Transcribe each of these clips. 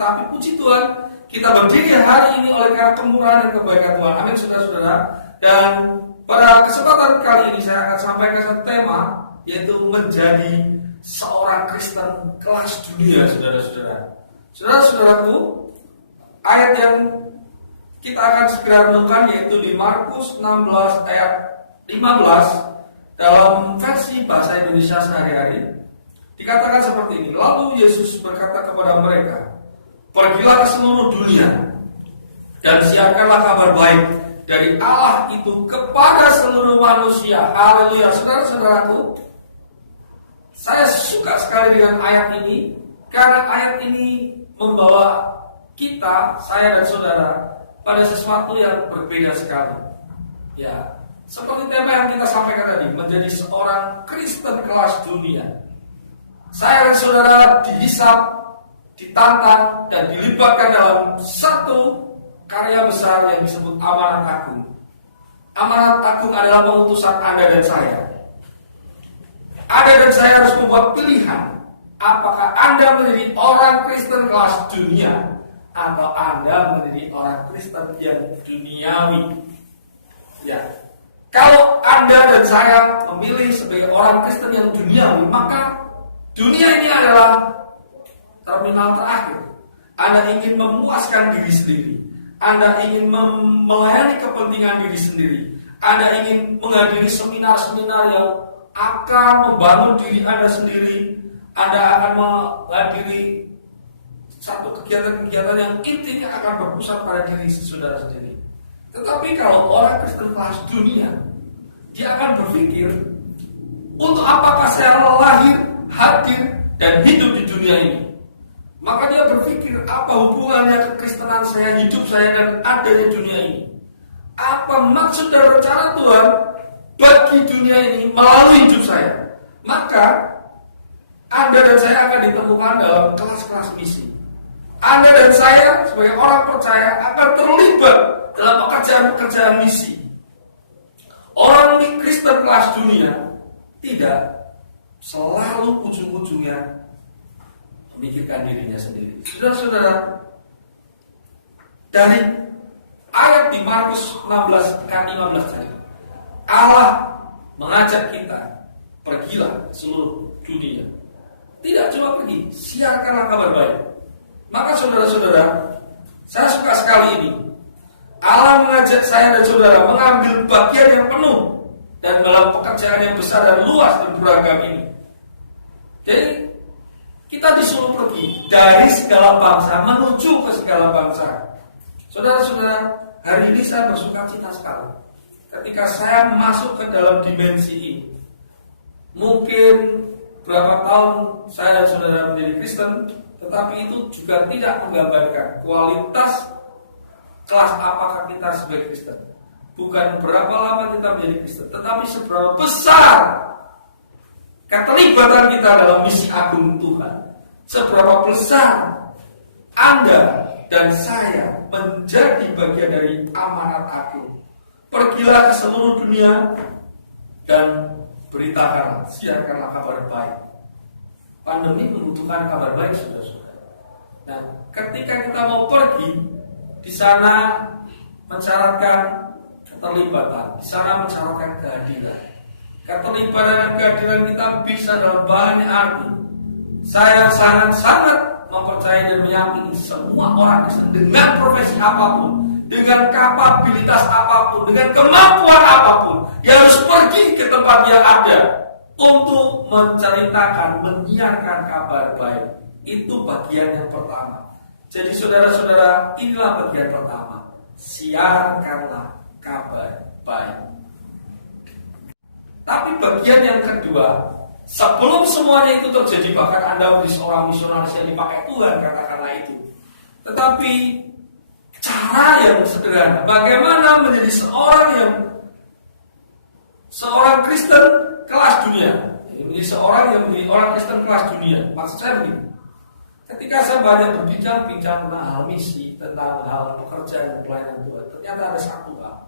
Tetapi puji Tuhan, kita berdiri hari ini oleh karena kemurahan dan kebaikan Tuhan. Amin, saudara-saudara. Dan pada kesempatan kali ini saya akan sampaikan satu tema, yaitu menjadi seorang Kristen kelas dunia, saudara-saudara. Saudara-saudaraku, ayat yang kita akan segera renungkan, yaitu di Markus 16 ayat 15 dalam versi bahasa Indonesia sehari-hari. Dikatakan seperti ini, lalu Yesus berkata kepada mereka, pergilah ke seluruh dunia dan siarkanlah kabar baik dari Allah itu kepada seluruh manusia. Haleluya. Saudara-saudaraku, saya suka sekali dengan ayat ini, karena ayat ini membawa kita, saya dan saudara, pada sesuatu yang berbeda sekali. Ya, seperti tema yang kita sampaikan tadi, menjadi seorang Kristen kelas dunia. Saya dan saudara dihisap, ditantang, dan dilibatkan dalam satu karya besar yang disebut amanat agung. Amanat agung adalah pengutusan Anda dan saya. Anda dan saya harus membuat pilihan, apakah Anda menjadi orang Kristen kelas dunia atau Anda menjadi orang Kristen yang duniawi. Ya, kalau Anda dan saya memilih sebagai orang Kristen yang duniawi, maka dunia ini adalah terminal terakhir. Anda ingin memuaskan diri sendiri, Anda ingin melayani kepentingan diri sendiri, Anda ingin menghadiri seminar-seminar yang akan membangun diri Anda sendiri, Anda akan menghadiri satu kegiatan-kegiatan yang intinya akan berpusat pada diri saudara sendiri. Tetapi kalau orang Kristen kelas dunia, dia akan berpikir, untuk apakah saya lahir, hadir, dan hidup di dunia ini? Maka dia berpikir, apa hubungannya kekristenan saya, hidup saya, dan ada di dunia ini? Apa maksud dan rencana Tuhan bagi dunia ini melalui hidup saya? Maka Anda dan saya akan ditemukan dalam kelas-kelas misi. Anda dan saya sebagai orang percaya akan terlibat dalam pekerjaan-pekerjaan misi. Orang Kristen kelas dunia tidak selalu ujung-ujungnya memikirkan dirinya sendiri. Saudara-saudara, dari ayat di Markus 16 kan 15 tadi, Allah mengajak kita, pergilah ke seluruh dunia. Tidak cuma pergi, siarkanlah kabar baik. Maka saudara-saudara, saya suka sekali ini. Allah mengajak saya dan saudara mengambil bagian yang penuh dan dalam pekerjaan yang besar dan luas dan beragam ini. Jadi kita disuruh pergi dari segala bangsa menuju ke segala bangsa. Saudara-saudara, hari ini saya bersuka cita sekali ketika saya masuk ke dalam dimensi ini. Mungkin berapa tahun saya dan saudara menjadi Kristen, tetapi itu juga tidak menggambarkan kualitas kelas apakah kita sebagai Kristen. Bukan berapa lama kita menjadi Kristen, tetapi seberapa besar keterlibatan kita dalam misi agung Tuhan. Seberapa besar Anda dan saya menjadi bagian dari amanat agung. Pergilah ke seluruh dunia dan beritakanlah, siarkanlah kabar baik. Pandemi membutuhkan kabar baik, saudara-saudara. Nah, ketika kita mau pergi, di sana mensyaratkan keterlibatan, di sana mensyaratkan kehadiran. Keterlibatan dan kehadiran kita bisa dalam banyak arti. Saya sangat mempercayai dan meyakini semua orang Kristen dengan profesi apapun, dengan kapabilitas apapun, dengan kemampuan apapun, yang harus pergi ke tempat yang ada untuk menceritakan, menyiarkan kabar baik. Itu bagian yang pertama. Jadi saudara-saudara, inilah bagian pertama. Siarkanlah kabar baik. Tapi bagian yang kedua, sebelum semuanya itu terjadi, bahkan Anda menjadi seorang misionaris yang dipakai Tuhan, katakanlah itu. Tetapi cara yang sederhana, bagaimana menjadi seorang Kristen kelas dunia, menjadi seorang yang menjadi orang Kristen kelas dunia. Maksud saya begini, ketika saya banyak berbincang-bincang tentang hal misi, tentang hal pekerjaan dan pelayanan Tuhan, ternyata ada satu hal.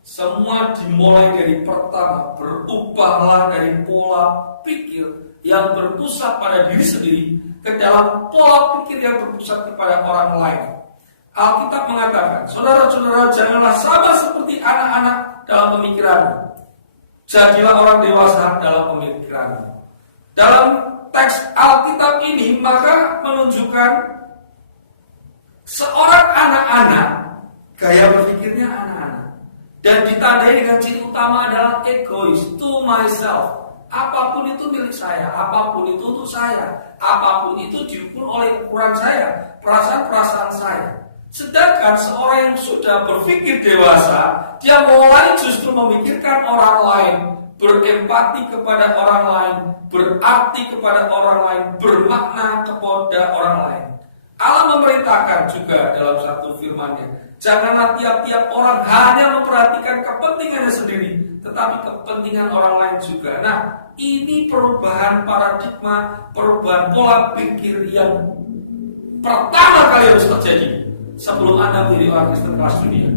Semua dimulai dari pertama, berubahlah dari pola pikir yang berpusat pada diri sendiri ke dalam pola pikir yang berpusat kepada orang lain. Alkitab mengatakan, saudara-saudara, janganlah sama seperti anak-anak dalam pemikiranmu. Jadilah orang dewasa dalam pemikiranmu. Dalam teks Alkitab ini maka menunjukkan seorang anak-anak gaya berpikirnya anak-anak. Dan ditandai dengan ciri utama adalah egois, to myself. Apapun itu milik saya, apapun itu untuk saya, apapun itu diukur oleh ukuran saya, perasaan-perasaan saya. Sedangkan seorang yang sudah berpikir dewasa, dia mulai justru memikirkan orang lain, berempati kepada orang lain, berarti kepada orang lain, bermakna kepada orang lain. Allah memerintahkan juga dalam satu firman-Nya, janganlah tiap-tiap orang hanya memperhatikan kepentingannya sendiri, tetapi kepentingan orang lain juga. Nah, ini perubahan paradigma, perubahan pola pikir yang pertama kali harus terjadi sebelum Anda menjadi orang Kristen kelas dunia.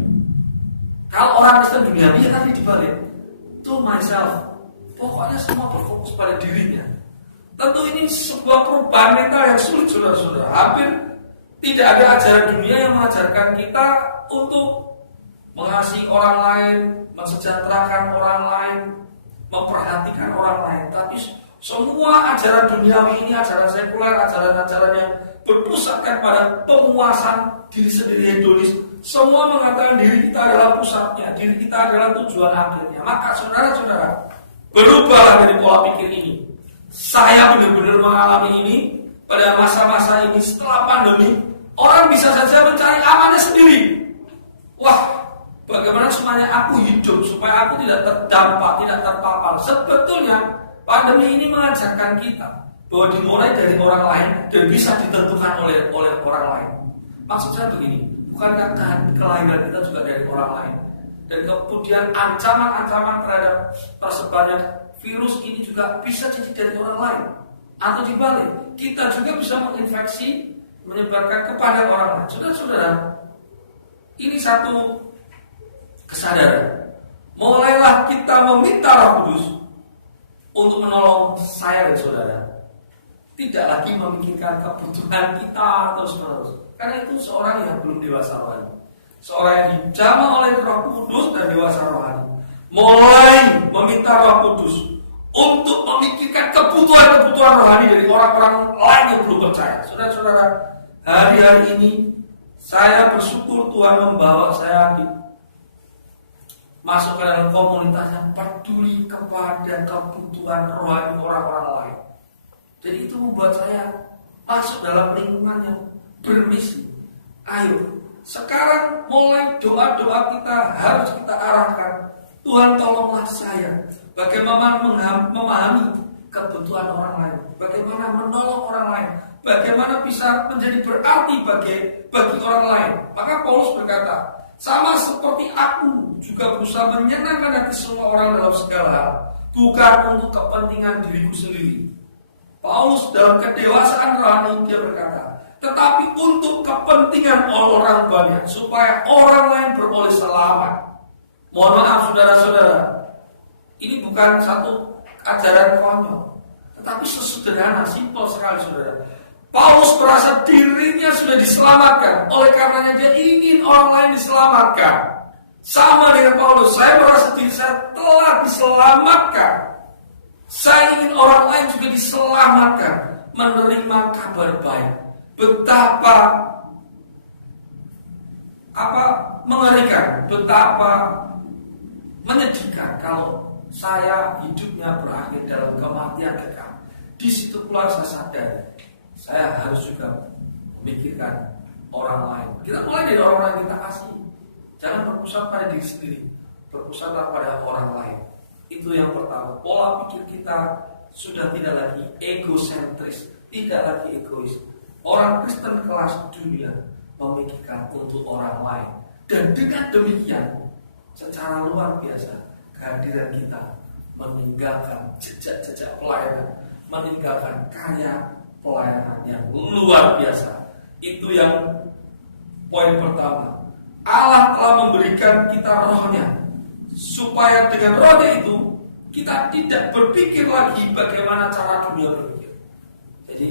Kalau orang Kristen dunia, dia tadi dibalik, to myself. Pokoknya semua berfokus pada dirinya. Tentu ini sebuah perubahan mental yang sulit, saudara-saudara. Hampir tidak ada ajaran dunia yang mengajarkan kita untuk mengasihi orang lain, mensejahterakan orang lain, memperhatikan orang lain. Tapi semua ajaran duniawi ini, ajaran sekuler, ajaran-ajaran yang berpusatkan pada pemuasan diri sendiri, hedonis, semua mengatakan diri kita adalah pusatnya, diri kita adalah tujuan akhirnya. Maka saudara-saudara, berubahlah dari pola pikir ini. Saya benar-benar mengalami ini pada masa-masa ini setelah pandemi. Orang bisa saja mencari amannya sendiri. Wah, bagaimana semuanya aku hidup supaya aku tidak terdampak, tidak terpapar. Sebetulnya pandemi ini mengajarkan kita bahwa dimulai dari orang lain dan bisa ditentukan oleh orang lain. Maksud saya begini, bukankah kelahiran kita juga dari orang lain? Dan kemudian ancaman-ancaman terhadap tersebarnya virus ini juga bisa jadi dari orang lain. Atau dibalik, kita juga bisa menginfeksi, menyebarkan kepada orang lain. Saudara-saudara, ini satu kesadaran. Mulailah kita meminta Roh Kudus untuk menolong saya dan saudara. Tidak lagi memikirkan kebutuhan kita atau seterusnya. Karena itu seorang yang belum dewasa rohani. Seorang yang dijamah oleh Roh Kudus dan dewasa rohani. Mulai meminta Roh Kudus untuk memikirkan kebutuhan-kebutuhan rohani dari orang-orang lain yang belum percaya. Saudara-saudara, hari-hari ini saya bersyukur Tuhan membawa saya masuk ke dalam komunitas yang peduli kepada kebutuhan rohani orang-orang lain. Jadi itu membuat saya masuk dalam lingkungan yang bermisi. Ayo, sekarang mulai doa-doa kita harus kita arahkan. Tuhan tolonglah saya bagaimana memahami kebutuhan orang lain, bagaimana menolong orang lain, bagaimana bisa menjadi berarti bagi orang lain. Maka Paulus berkata, sama seperti aku juga berusaha menyenangkan hati semua orang dalam segala hal, bukan untuk kepentingan diriku sendiri. Paulus dalam kedewasaan rohani dia berkata, tetapi untuk kepentingan orang banyak, supaya orang lain beroleh selamat. Mohon maaf saudara-saudara, ini bukan satu ajaran konyol, tetapi sesederhana, simpel sekali saudara. Paulus merasa dirinya sudah diselamatkan, oleh karenanya dia ingin orang lain diselamatkan. Sama dengan Paulus, saya merasa diri saya telah diselamatkan. Saya ingin orang lain juga diselamatkan, menerima kabar baik. Betapa mengerikan, betapa menyedihkan kalau saya hidupnya berakhir dalam kematian kekal. Di situ pula saya sadar, saya harus juga memikirkan orang lain. Kita mulai dari orang yang kita kasih. Jangan berpusat pada diri sendiri, berpusatlah pada orang lain. Itu yang pertama. Pola pikir kita sudah tidak lagi egosentris, tidak lagi egois. Orang Kristen kelas dunia memikirkan untuk orang lain. Dan dengan demikian, secara luar biasa, kehadiran kita meninggalkan jejak-jejak pelayanan, meninggalkan karya pelayanan yang luar biasa. Itu yang poin pertama. Allah telah memberikan kita rohnya, supaya dengan rohnya itu kita tidak berpikir lagi bagaimana cara dunia berpikir. Jadi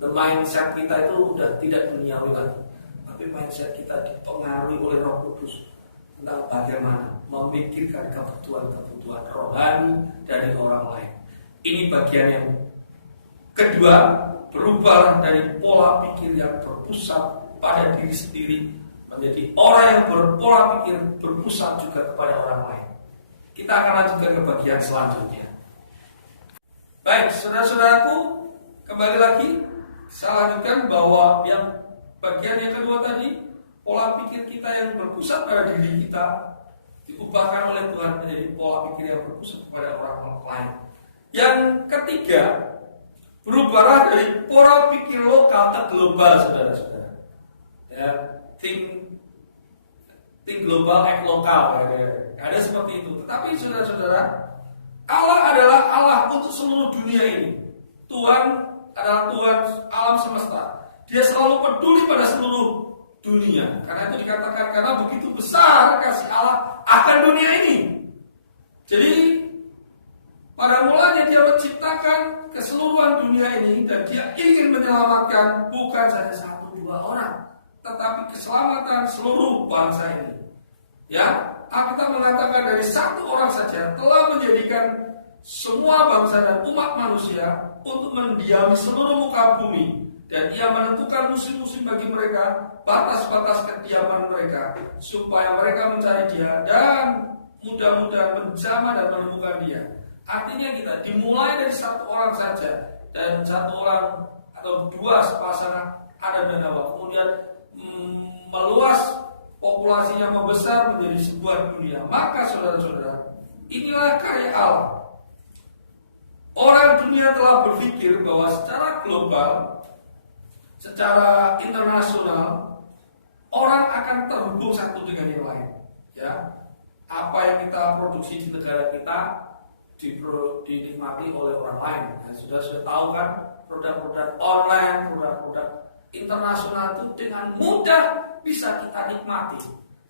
the mindset kita itu sudah tidak duniawi lagi, tapi mindset kita dipengaruhi oleh Roh Kudus tentang bagaimana memikirkan kebutuhan-kebutuhan rohani dari orang lain. Ini bagian yang kedua, berubah dari pola pikir yang berpusat pada diri sendiri menjadi orang yang berpola pikir berpusat juga kepada orang lain. Kita akan lanjutkan ke bagian selanjutnya. Baik, saudara-saudaraku, kembali lagi saya lanjutkan bahwa yang bagian yang kedua tadi, pola pikir kita yang berpusat pada diri kita diubahkan oleh Tuhan menjadi pola pikir yang berpusat kepada orang lain. Yang ketiga, berubahlah dari pola pikir lokal ke global, saudara-saudara. Ya, think global, act lokal. Ada seperti itu. Tetapi saudara-saudara, Allah adalah Allah untuk seluruh dunia ini. Tuhan adalah Tuhan alam semesta. Dia selalu peduli pada seluruh dunia. Karena itu dikatakan karena begitu besar kasih Allah akan dunia ini. Jadi pada mulanya dia menciptakan keseluruhan dunia ini dan dia ingin menyelamatkan bukan saja 1-2 orang, tetapi keselamatan seluruh bangsa ini. Ya, Alkitab mengatakan dari 1 orang saja telah menjadikan semua bangsa dan umat manusia untuk mendiami seluruh muka bumi. Dan ia menentukan musim-musim bagi mereka, batas-batas kediaman mereka, supaya mereka mencari dia dan mudah-mudahan menjamah dan menemukan dia. Artinya kita dimulai dari 1 orang saja, dan 1 orang atau 2 pasangan Adam dan Hawa, kemudian meluas populasinya membesar menjadi sebuah dunia. Maka saudara-saudara, inilah karya Allah. Orang dunia telah berpikir bahwa secara global, secara internasional, orang akan terhubung satu dengan yang lain. Ya, apa yang kita produksi di negara kita dinikmati oleh orang lain. Nah, sudah tahu kan, produk-produk online, produk-produk internasional itu dengan mudah bisa kita nikmati.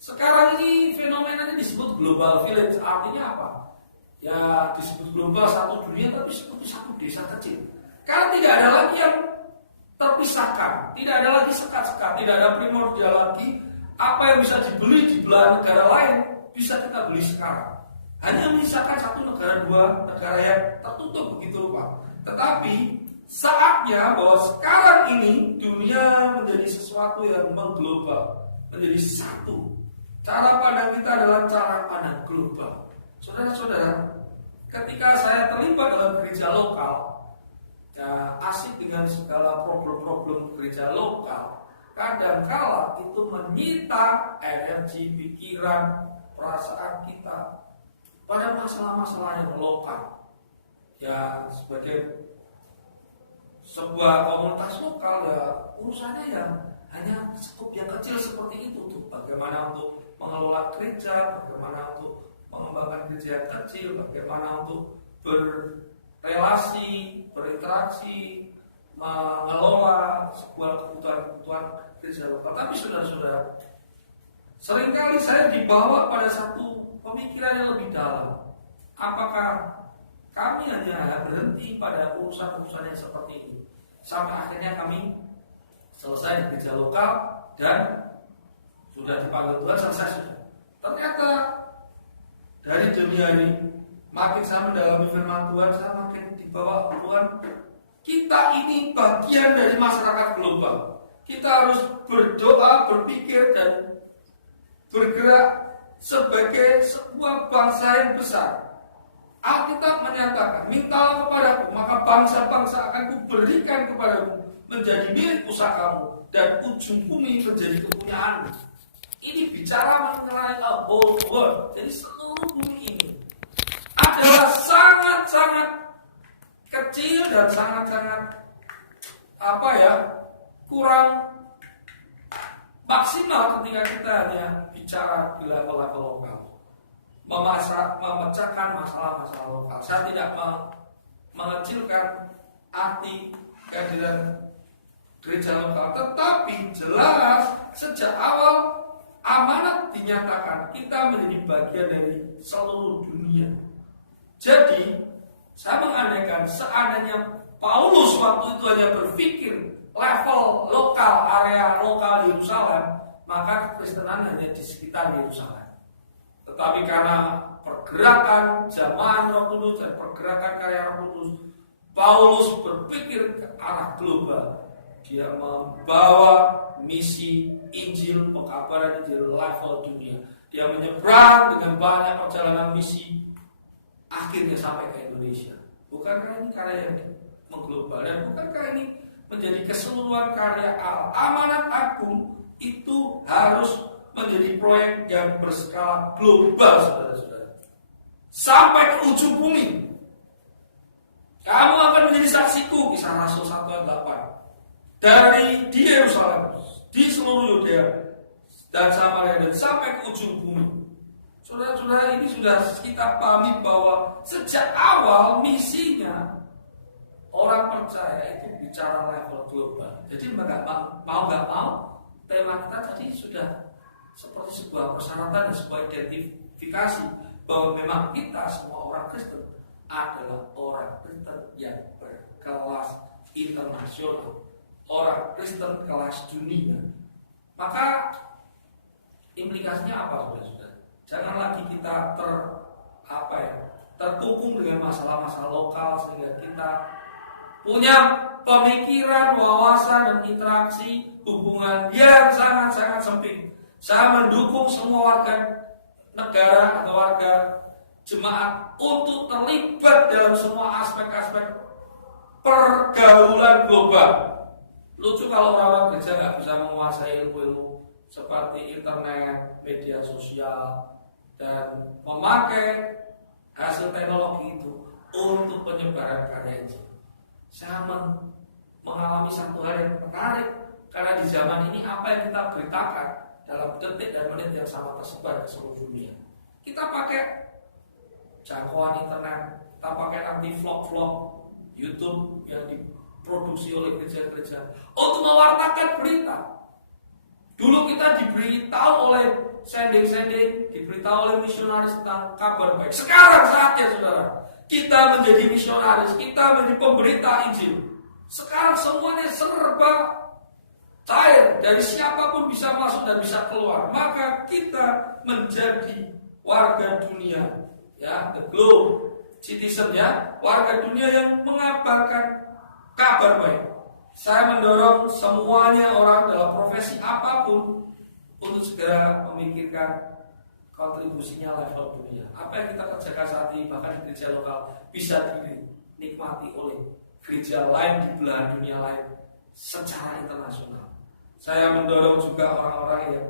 Sekarang ini fenomenanya disebut global village. Artinya apa? Ya disebut global, satu dunia, tapi seperti satu desa kecil. Karena tidak ada lagi yang terpisahkan, tidak ada lagi sekat-sekat, tidak ada primordial lagi. Apa yang bisa dibeli di belahan negara lain bisa kita beli sekarang. Hanya menyisakan 1 negara, 2 negara yang tertutup begitu rupa. Tetapi saatnya bahwa sekarang ini dunia menjadi sesuatu yang mengglobal, menjadi satu. Cara pandang kita adalah cara pandang global. Saudara-saudara, ketika saya terlibat dalam gereja lokal, ya, asik dengan segala problem-problem gereja lokal, kadang-kala itu menyita energi, pikiran, perasaan kita pada masalah-masalah yang lokal. Ya, sebagai sebuah komunitas lokal, ya urusannya yang hanya skup yang kecil seperti itu tuh. Bagaimana untuk mengelola gereja, bagaimana untuk mengembangkan gereja yang kecil, bagaimana untuk berrelasi, berinteraksi, mengelola sebuah kebutuhan gereja lokal. Tapi saudara-saudara, seringkali saya dibawa pada satu pemikiran yang lebih dalam. Apakah kami hanya berhenti pada urusan-urusan yang seperti ini sampai akhirnya kami selesai di gereja lokal dan sudah dipanggil Tuhan, selesai sudah? Ternyata dari dunia ini, makin saya mendalami firman Tuhan, saya makin dibawa Tuhan. Kita ini bagian dari masyarakat global. Kita harus berdoa, berpikir, dan bergerak sebagai sebuah bangsa yang besar. Alkitab menyatakan, mintalah kepadaku, maka bangsa-bangsa akan kuberikan kepadamu, menjadi milik pusakamu, dan ujung bumi menjadi kepunyaanmu. Ini bicara mengenai a whole world. Jadi seluruh bumi ini adalah sangat-sangat kecil dan sangat-sangat kurang maksimal ketika kita hanya bicara di level-level lokal, memecahkan masalah-masalah lokal. Saya tidak mengecilkan arti kehadiran gereja lokal, tetapi jelas sejak awal amanat dinyatakan kita menjadi bagian dari seluruh dunia. Jadi saya mengandaikan seandainya Paulus waktu itu hanya berpikir level lokal, area lokal Yerusalem, maka kekristenan hanya di sekitar Yerusalem. Tetapi karena pergerakan zaman Roh Kudus dan pergerakan karya Roh Kudus, Paulus berpikir ke arah global. Dia membawa misi Injil, pekabaran Injil level dunia. Dia menyeberang dengan banyak perjalanan misi, akhirnya sampai ke Indonesia. Bukankah ini karya yang mengglobal, dan bukankah ini menjadi keseluruhan karya Allah? Amanat Agung itu harus menjadi proyek yang berskala global, saudara-saudara, sampai ke ujung bumi. Kamu akan menjadi saksiku, Kisah Rasul 1 ayat 8, dari di Yerusalem, di seluruh Yudea dan Samaria, dan sampai ke ujung bumi. Saudara-saudara, ini sudah kita pahami bahwa sejak awal misinya orang percaya itu bicara level global. Jadi mau nggak mau, tema kita tadi sudah seperti sebuah persyaratan dan sebuah identifikasi bahwa memang kita semua orang Kristen adalah orang Kristen yang berkelas internasional, orang Kristen kelas dunia. Maka implikasinya apa, saudara-saudara? Jangan lagi kita terkungkung dengan masalah-masalah lokal, sehingga kita punya pemikiran, wawasan, dan interaksi hubungan yang sangat-sangat sempit. Saya mendukung semua warga negara atau warga jemaat untuk terlibat dalam semua aspek-aspek pergaulan global. Lucu kalau orang-orang gereja nggak bisa menguasai ilmu-ilmu seperti internet, media sosial, dan memakai hasil teknologi itu untuk penyebaran karya Injil. Saya mengalami satu hal yang menarik, karena di zaman ini apa yang kita beritakan dalam detik dan menit yang sama tersebar ke seluruh dunia. Kita pakai jangkauan internet, kita pakai nanti vlog-vlog YouTube yang diproduksi oleh gereja-gereja untuk mewartakan berita. Dulu kita diberitahu oleh sending-sending, diberitahu oleh misionaris tentang kabar baik. Sekarang saatnya, saudara, kita menjadi misionaris, kita menjadi pemberita Injil. Sekarang semuanya serba cair, dari siapapun bisa masuk dan bisa keluar. Maka kita menjadi warga dunia, ya, the globe citizen, ya, warga dunia yang mengabarkan kabar baik. Saya mendorong semuanya orang dalam profesi apapun untuk segera memikirkan kontribusinya level dunia. Apa yang kita kerjakan saat ini, bahkan di gereja lokal, bisa dinikmati oleh gereja lain di belahan dunia lain secara internasional. Saya mendorong juga orang-orang yang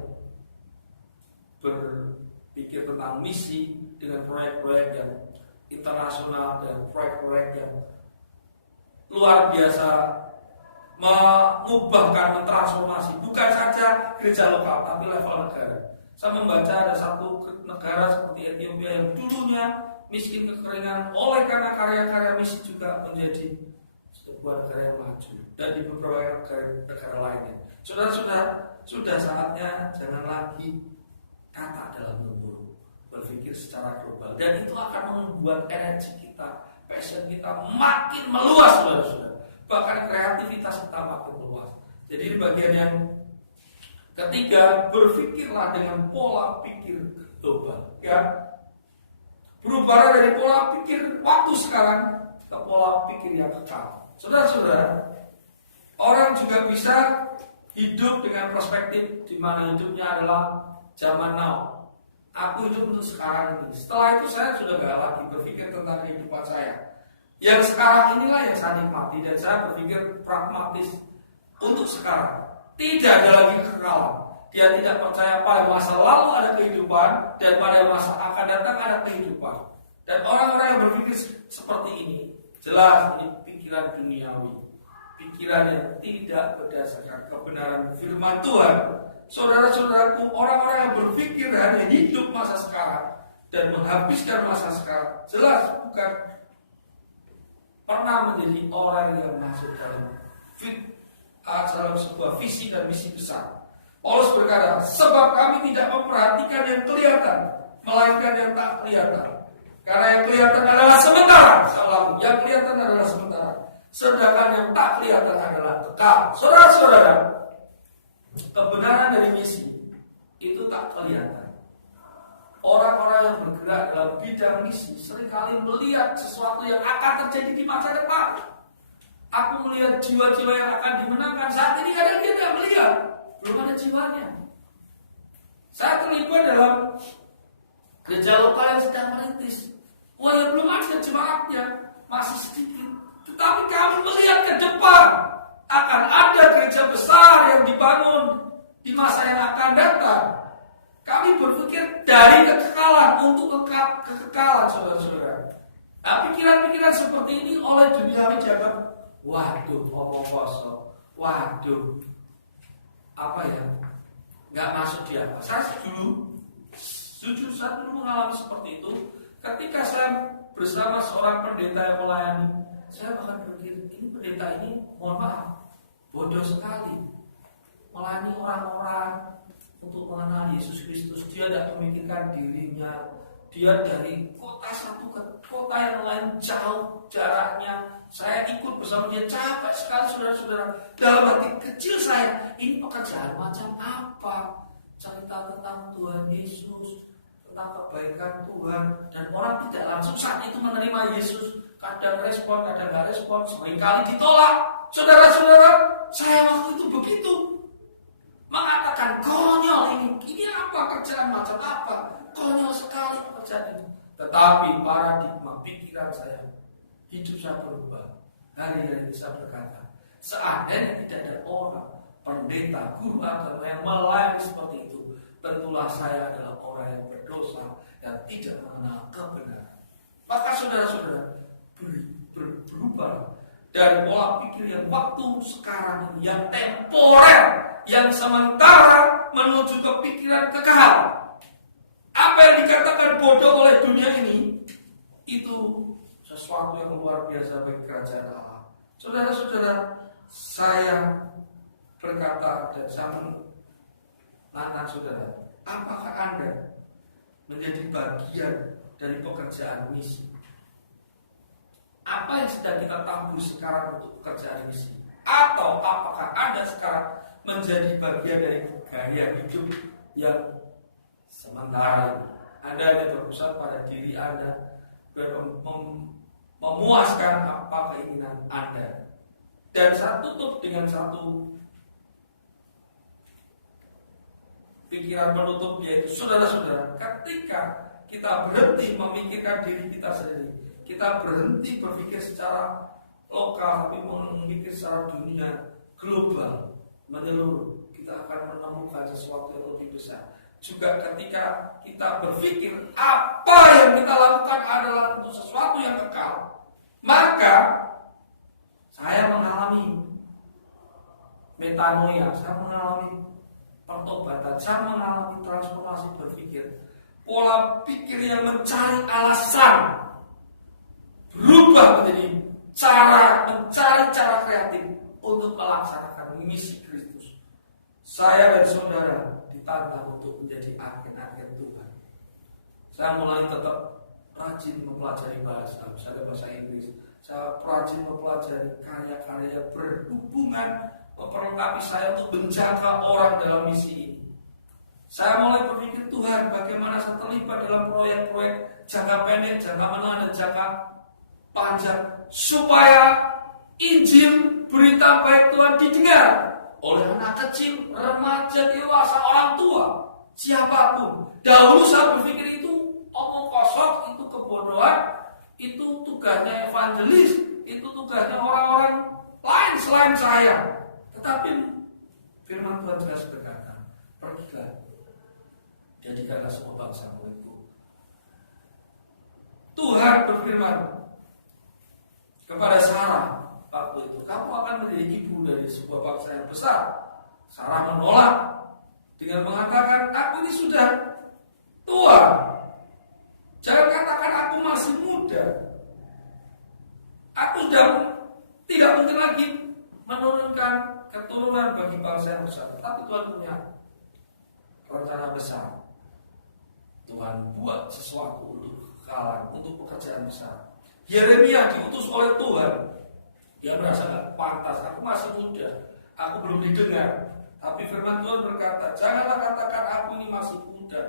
berpikir tentang misi dengan proyek-proyek yang internasional dan proyek-proyek yang luar biasa, mengubahkan, mentransformasi bukan saja gereja lokal tapi level negara. Saya membaca ada satu negara seperti Ethiopia yang dulunya miskin kekeringan, oleh karena karya-karya misi juga menjadi sebuah negara yang maju, dan di beberapa negara lainnya. Sudah saatnya jangan lagi kata dalam memburu, berpikir secara global, dan itu akan membuat energi kita, passion kita makin meluas, saudara-saudara. Bahkan kreativitas kita makin luas. Jadi di bagian yang ketiga, berpikirlah dengan pola pikir global, ya. Berubah dari pola pikir waktu sekarang ke pola pikir yang kekal. Saudara-saudara, orang juga bisa hidup dengan perspektif di mana hidupnya adalah zaman now. Aku hidup untuk sekarang ini. Setelah itu saya sudah gak lagi berpikir tentang kehidupan saya. Yang sekarang inilah yang saya nikmati, dan saya berpikir pragmatis untuk sekarang. Tidak ada lagi kekekalan. Dia tidak percaya pada masa lalu ada kehidupan dan pada masa akan datang ada kehidupan. Dan orang-orang yang berpikir seperti ini jelas ini pikiran duniawi, pikiran yang tidak berdasarkan kebenaran firman Tuhan. Saudara-saudaraku, orang-orang yang berpikir hanya hidup masa sekarang dan menghabiskan masa sekarang jelas bukan pernah menjadi orang yang masuk dalam sebuah visi dan misi besar. Paulus berkata, sebab kami tidak memperhatikan yang kelihatan, melainkan yang tak kelihatan. Karena yang kelihatan adalah sementara, yang kelihatan adalah sementara, sedangkan yang tak kelihatan adalah kekal. Saudara-saudara, kebenaran dari misi itu tak kelihatan. Orang-orang yang bergerak dalam bidang misi seringkali melihat sesuatu yang akan terjadi di masa depan. Aku melihat jiwa-jiwa yang akan dimenangkan saat ini, kadang dia tidak melihat belum ada jiwanya. Saya terlibat dalam gereja lokal yang sedang merintis. Wah, ya belum ada jemaatnya, masih sedikit. Tetapi kami melihat ke depan akan ada gereja besar yang dibangun di masa yang akan datang. Kami berpikir dari kekekalan untuk kekekalan, saudara-saudara. Nah, pikiran-pikiran seperti ini oleh duniawi dianggap, waduh, omong kosong, waduh, apa ya, nggak masuk di apa. Saya jujur saya dulu mengalami seperti itu. Ketika saya bersama seorang pendeta yang melayani, saya bahkan berpikir, ini pendeta ini, mohon maaf, bodoh sekali, melayani orang-orang untuk mengenal Yesus Kristus. Dia tidak memikirkan dirinya. Dia dari kota satu ke kota yang lain, jauh jaraknya. Saya ikut bersama dia, capek sekali saudara-saudara. Dalam hati kecil saya, ini pekerjaan macam apa? Cerita tentang Tuhan Yesus, tentang kebaikan Tuhan. Dan orang tidak langsung saat itu menerima Yesus. Kadang respon, kadang nggak respon, seringkali ditolak. Saudara-saudara, saya waktu itu begitu. Mengatakan konyol ini apa kerjaan macam apa? Konyol sekali pekerjaan ini. Tetapi paradigma pikiran saya, hidup saya berubah. Hari-hari saya berkata, seandainya tidak ada orang, pendeta, guru agama yang melayani seperti itu, tentulah saya adalah orang yang berdosa dan tidak mengenal kebenaran. Maka saudara-saudara berubah dari pola pikir yang waktu sekarang ini, yang temporer, yang sementara menuju ke pikiran kekal. Apa yang dikatakan bodoh oleh dunia ini, itu sesuatu yang luar biasa bagi kerajaan Allah. Saudara-saudara, saya berkata dan saya menantang saudara, apakah Anda menjadi bagian dari pekerjaan misi? Apa yang sedang kita tabur sekarang untuk pekerjaan misi? Atau apakah Anda sekarang menjadi bagian dari gaya hidup yang sementara? Anda hanya berpusat pada diri Anda, memuaskan apa keinginan Anda. Dan saya tutup dengan satu pikiran penutup, yaitu saudara-saudara, ketika kita berhenti memikirkan diri kita sendiri, kita berhenti berpikir secara lokal, tapi memikir secara dunia, global, menyeluruh, kita akan menemukan sesuatu yang lebih besar. Juga ketika kita berpikir apa yang kita lakukan adalah untuk sesuatu yang kekal, maka saya mengalami metanoia, saya mengalami pertobatan, saya mengalami transformasi berpikir. Pola pikir yang mencari alasan berubah menjadi mencari cara kreatif untuk melaksanakan misi Kristus. Saya dan saudara ditantang untuk menjadi agen-agen Tuhan. Saya mulai tetap rajin mempelajari bahasa Inggris. Saya rajin mempelajari karya-karya yang berhubungan, memperlengkapi saya untuk menjaga orang dalam misi ini. Saya mulai berpikir, Tuhan, bagaimana saya terlibat dalam proyek-proyek jangka pendek, jangka menengah, dan jangka panjang, supaya Injil, berita baik Tuhan didengar oleh anak kecil, remaja, dewasa, orang tua, siapapun. Dahulu saya berpikir itu omong kosong, itu kebodohan, itu tugasnya evangelis, itu tugasnya orang-orang lain selain saya. Tetapi firman Tuhan jelas berkata, pergilah, jadikanlah semua bangsa muridku. Tuhan berfirman kepada Sarah waktu itu, kamu akan menjadi ibu dari sebuah bangsa yang besar. Sarah menolak dengan mengatakan, aku ini sudah tua. Jangan katakan aku masih muda. Aku sudah tidak mungkin lagi menurunkan keturunan bagi bangsa yang besar. Tapi Tuhan punya rencana besar. Tuhan buat sesuatu untuk kekalahan, untuk pekerjaan besar. Yeremia diutus oleh Tuhan. Dia merasa gak pantas, aku masih muda, aku belum didengar. Tapi firman Tuhan berkata, janganlah katakan aku ini masih muda.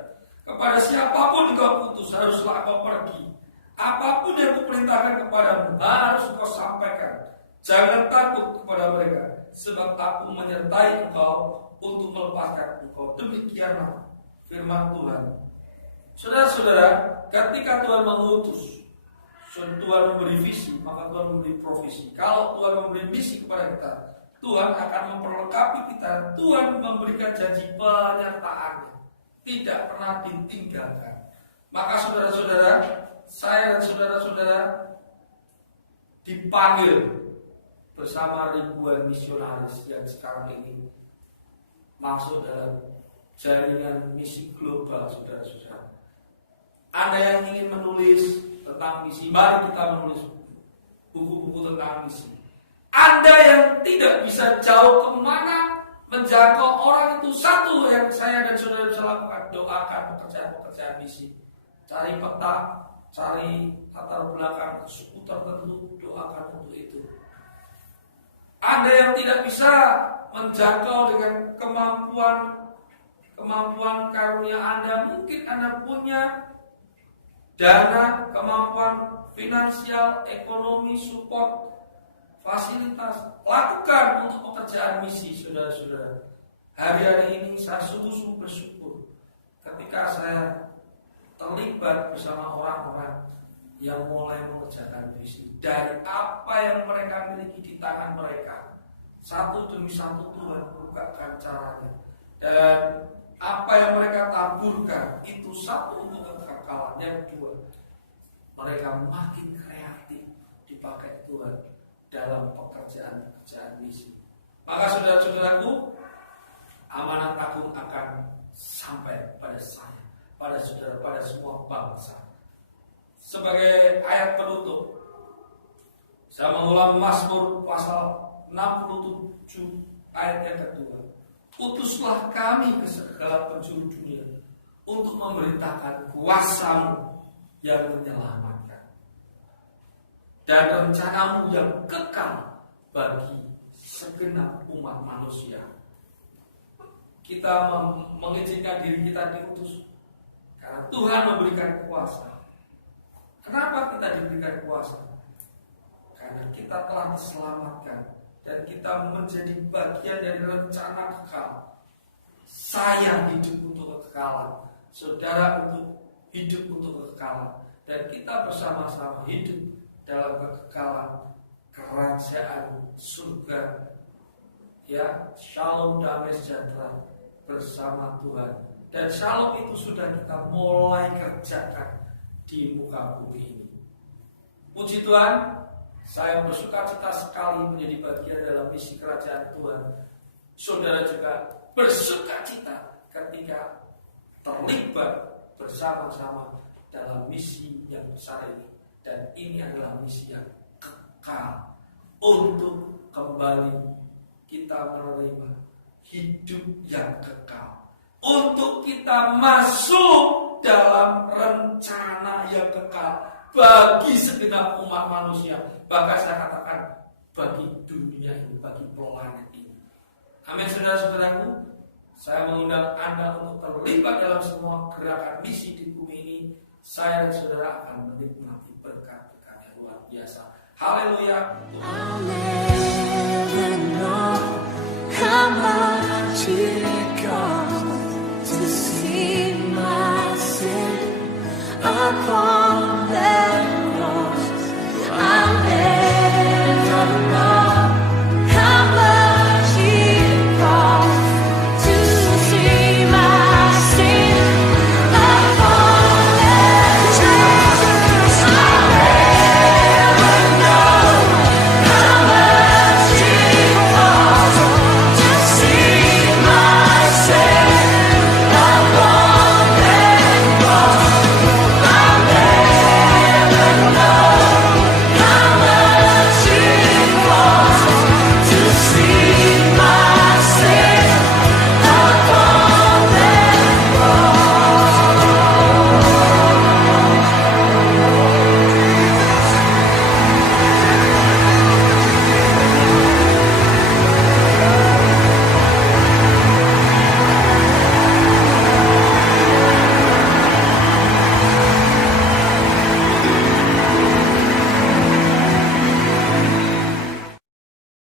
Kepada siapapun engkau putus, haruslah kau pergi. Apapun yang kuperintahkan kepadamu, harus kau sampaikan. Jangan takut kepada mereka, sebab aku menyertai engkau untuk melepaskan engkau. Demikianlah firman Tuhan. Saudara-saudara, ketika Tuhan mengutus, Tuhan memberi visi, maka Tuhan memberi provisi. Kalau Tuhan memberi misi kepada kita, Tuhan akan memperlengkapi kita. Tuhan memberikan janji penyertaannya, tidak pernah ditinggalkan. Maka saudara-saudara, saya dan saudara-saudara dipanggil bersama ribuan misionaris yang sekarang ini masuk dalam jaringan misi global, saudara-saudara. Anda yang ingin menulis tentang misi, mari kita menulis buku-buku tentang misi. Anda yang tidak bisa jauh kemana menjangkau orang itu, satu yang saya dan saudara bisa lakukan, doakan pekerjaan-pekerjaan misi. Cari peta, cari latar belakang suku tertentu, doakan untuk itu. Anda yang tidak bisa menjangkau dengan kemampuan karunia Anda, mungkin Anda punya dana, kemampuan finansial, ekonomi, support, fasilitas, lakukan untuk pekerjaan misi, saudara-saudara. Hari-hari ini saya sungguh-sungguh bersyukur ketika saya terlibat bersama orang-orang yang mulai mengerjakan misi. Dari apa yang mereka miliki di tangan mereka, satu demi satu Tuhan bukakan caranya. Dan apa yang mereka taburkan itu satu untuk kekekalan. Yang kedua, mereka makin kreatif dipakai Tuhan dalam pekerjaan misi. Maka saudara-saudaraku, amanat agung akan sampai pada saya, pada saudara, pada semua bangsa. Sebagai ayat penutup, saya mengulang Mazmur pasal 67 ayat yang kedua. Utuslah kami ke segala penjuru dunia untuk memberitakan kuasa-Mu yang menyelamatkan dan rencanamu yang kekal bagi segenap umat manusia. Kita mengizinkan diri kita diutus karena Tuhan memberikan kuasa. Kenapa kita diberikan kuasa? Karena kita telah diselamatkan dan kita menjadi bagian dari rencana kekal. Saya hidup untuk kekekalan, saudara untuk hidup untuk kekekalan, dan kita bersama-sama hidup dalam kekekalan kerajaan surga. Ya, shalom, damai sejahtera bersama Tuhan. Dan shalom itu sudah kita mulai kerjakan di muka bumi ini. Puji Tuhan, saya bersukacita sekali menjadi bagian dalam misi kerajaan Tuhan. Saudara juga bersukacita ketika terlibat bersama-sama dalam misi yang besar ini. Dan ini adalah misi yang kekal untuk kembali kita menerima hidup yang kekal, untuk kita masuk dalam rencana yang kekal bagi segenap umat manusia. Bahkan saya katakan bagi dunia ini, bagi planet ini. Amin, saudara-saudaraku. Saya mengundang Anda untuk terlibat dalam semua gerakan misi di bumi ini. Saya dan saudara akan menikmati berkat-berkat yang luar biasa. Haleluya. I'll never know how much it costs to see my sin upon